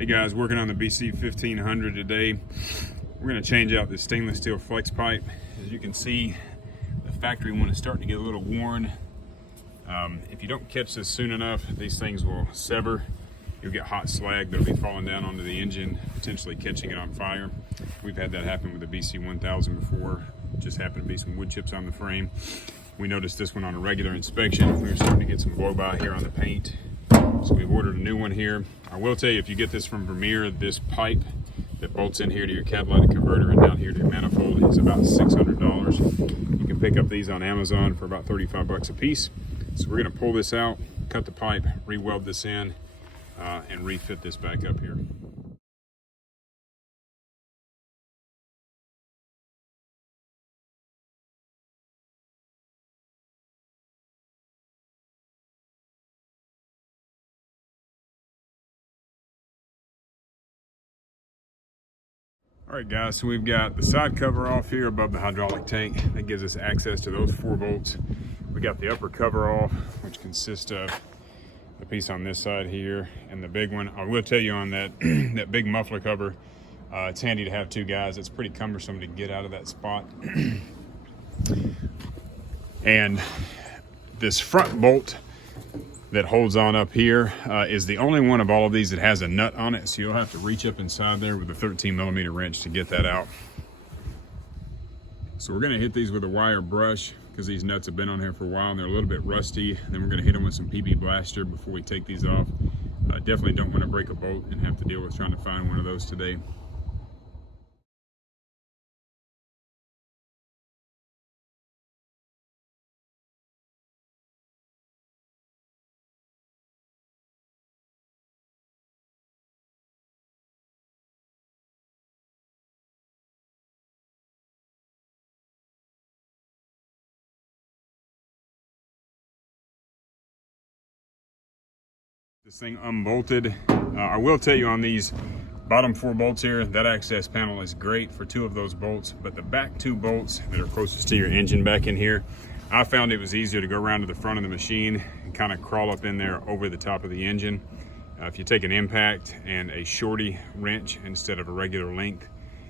Hey guys, working on the BC1500 today. We're going to change out this stainless steel flex pipe. As you can see, the factory one is starting to get a little worn. If you don't catch this soon enough, these things will sever. You'll get hot slag that'll be falling down onto the engine, potentially catching it on fire. We've had that happen with the BC1000 before. Just happened to be some wood chips on the frame. We noticed this one on a regular inspection. We were starting to get some blow by here on the paint. So we've ordered a new one here. I will tell you, if you get this from Vermeer, this pipe that bolts in here to your catalytic converter and down here to your manifold is about $600. You can pick up these on Amazon for about 35 bucks a piece. So we're gonna pull this out, cut the pipe, re-weld this in, and refit this back up here. All right guys, so we've got the side cover off here above the hydraulic tank. That gives us access to those 4 bolts. We got the upper cover off, which consists of the piece on this side here and the big one. I will tell you on that, that big muffler cover, it's handy to have 2 guys. It's pretty cumbersome to get out of that spot. And this front bolt that holds on up here is the only one of all of these that has a nut on it, so you'll have to reach up inside there with a 13mm wrench to get that out. So we're going to hit these with a wire brush because these nuts have been on here for a while and they're a little bit rusty. And then we're going to hit them with some PB Blaster before we take these off. Definitely don't want to break a bolt and have to deal with trying to find one of those today. This thing unbolted. I will tell you on these bottom 4 bolts here, that access panel is great for 2 of those bolts, but the back 2 bolts that are closest to your engine back in here, I found it was easier to go around to the front of the machine and kind of crawl up in there over the top of the engine. If you take an impact and a shorty wrench instead of a regular length,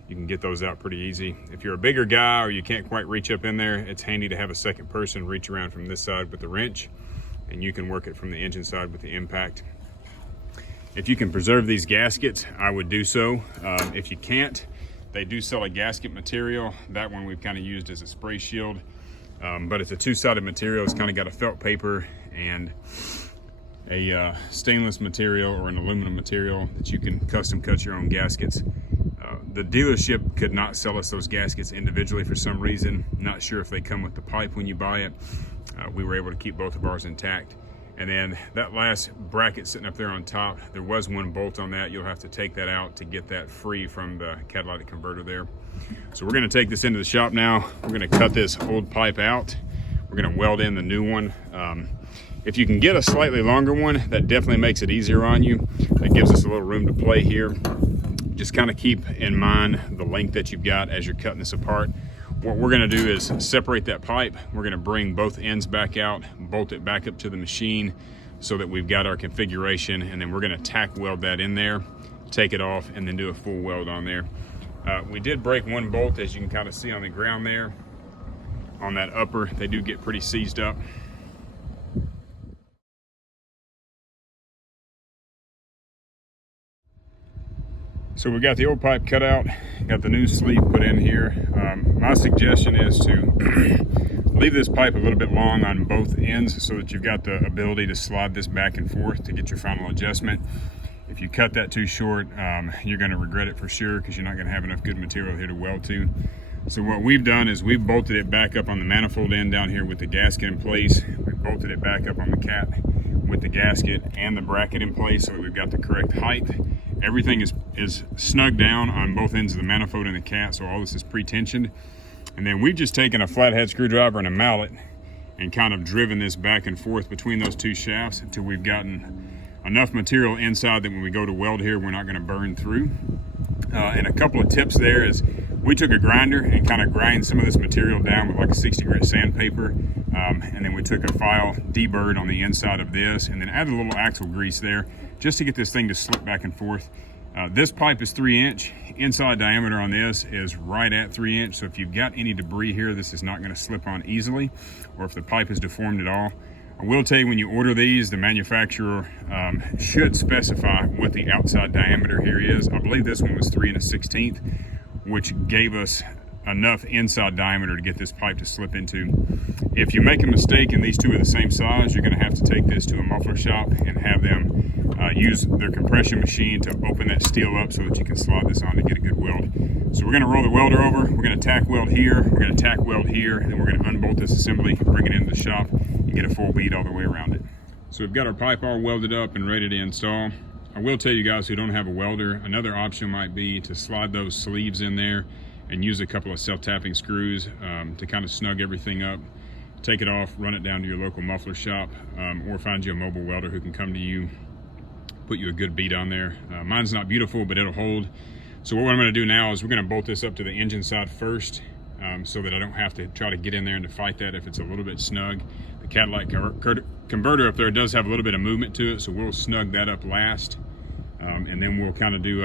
you can get those out pretty easy. If you're a bigger guy or you can't quite reach up in there, it's handy to have a second person reach around from this side with the wrench, and you can work it from the engine side with the impact. If you can preserve these gaskets, I would do so. If you can't, they do sell a gasket material. That one we've kind of used as a spray shield, but it's a 2-sided material. It's kind of got a felt paper and a stainless material or an aluminum material that you can custom cut your own gaskets. The dealership could not sell us those gaskets individually for some reason. Not sure if they come with the pipe when you buy it. We were able to keep both of ours intact. And then that last bracket sitting up there on top, there was 1 bolt on that. You'll have to take that out to get that free from the catalytic converter there. So we're gonna take this into the shop now. We're gonna cut this old pipe out. We're gonna weld in the new one. If you can get a slightly longer one, that definitely makes it easier on you. That gives us a little room to play here. Just kind of keep in mind the length that you've got as you're cutting this apart. What we're gonna do is separate that pipe. We're gonna bring both ends back out, bolt it back up to the machine so that we've got our configuration, and then we're gonna tack weld that in there, take it off, and then do a full weld on there. We did break 1 bolt, as you can kind of see on the ground there. On that upper, they do get pretty seized up. So we got the old pipe cut out, got the new sleeve put in here. My suggestion is to leave this pipe a little bit long on both ends so that you've got the ability to slide this back and forth to get your final adjustment. If you cut that too short, you're gonna regret it for sure because you're not gonna have enough good material here to weld to. So what we've done is we've bolted it back up on the manifold end down here with the gasket in place. We've bolted it back up on the cat with the gasket and the bracket in place so that we've got the correct height. Everything is snug down on both ends of the manifold and the cat, so all this is pre-tensioned. And then we've just taken a flathead screwdriver and a mallet and kind of driven this back and forth between those 2 shafts until we've gotten enough material inside that when we go to weld here, we're not gonna burn through. And a couple of tips there is we took a grinder and kind of grind some of this material down with like a 60 grit sandpaper. And then we took a file deburred on the inside of this and then added a little axle grease there just to get this thing to slip back and forth. This pipe is 3-inch. Inside diameter on this is right at 3-inch. So if you've got any debris here, this is not going to slip on easily, or if the pipe is deformed at all. I will tell you, when you order these, the manufacturer should specify what the outside diameter here is. I believe this one was 3 1/16, which gave us enough inside diameter to get this pipe to slip into. If you make a mistake and these two are the same size, you're going to have to take this to a muffler shop and have them use their compression machine to open that steel up so that you can slide this on to get a good weld. So we're going to roll the welder over, we're going to tack weld here, we're going to tack weld here, and then we're going to unbolt this assembly, bring it into the shop, and get a full bead all the way around it. So we've got our pipe all welded up and ready to install. I will tell you guys who don't have a welder, another option might be to slide those sleeves in there and use a couple of self-tapping screws to kind of snug everything up. Take it off, run it down to your local muffler shop, or find you a mobile welder who can come to you, put you a good bead on there. Mine's not beautiful, but it'll hold. So what I'm going to do now is we're going to bolt this up to the engine side first, so that I don't have to try to get in there and to fight that if it's a little bit snug. The catalytic converter up there does have a little bit of movement to it, so we'll snug that up last, and then we'll kind of do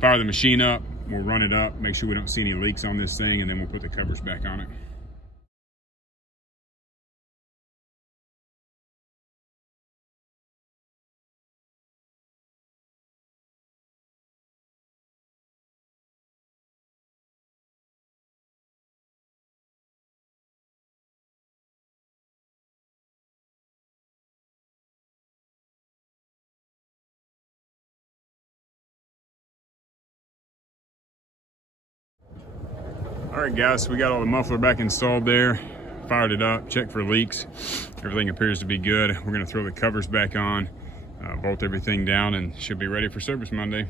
fire the machine up, we'll run it up, make sure we don't see any leaks on this thing, and then we'll put the covers back on it. All right guys, so we got all the muffler back installed there, fired it up, checked for leaks. Everything appears to be good. We're gonna throw the covers back on, bolt everything down, and should be ready for service Monday.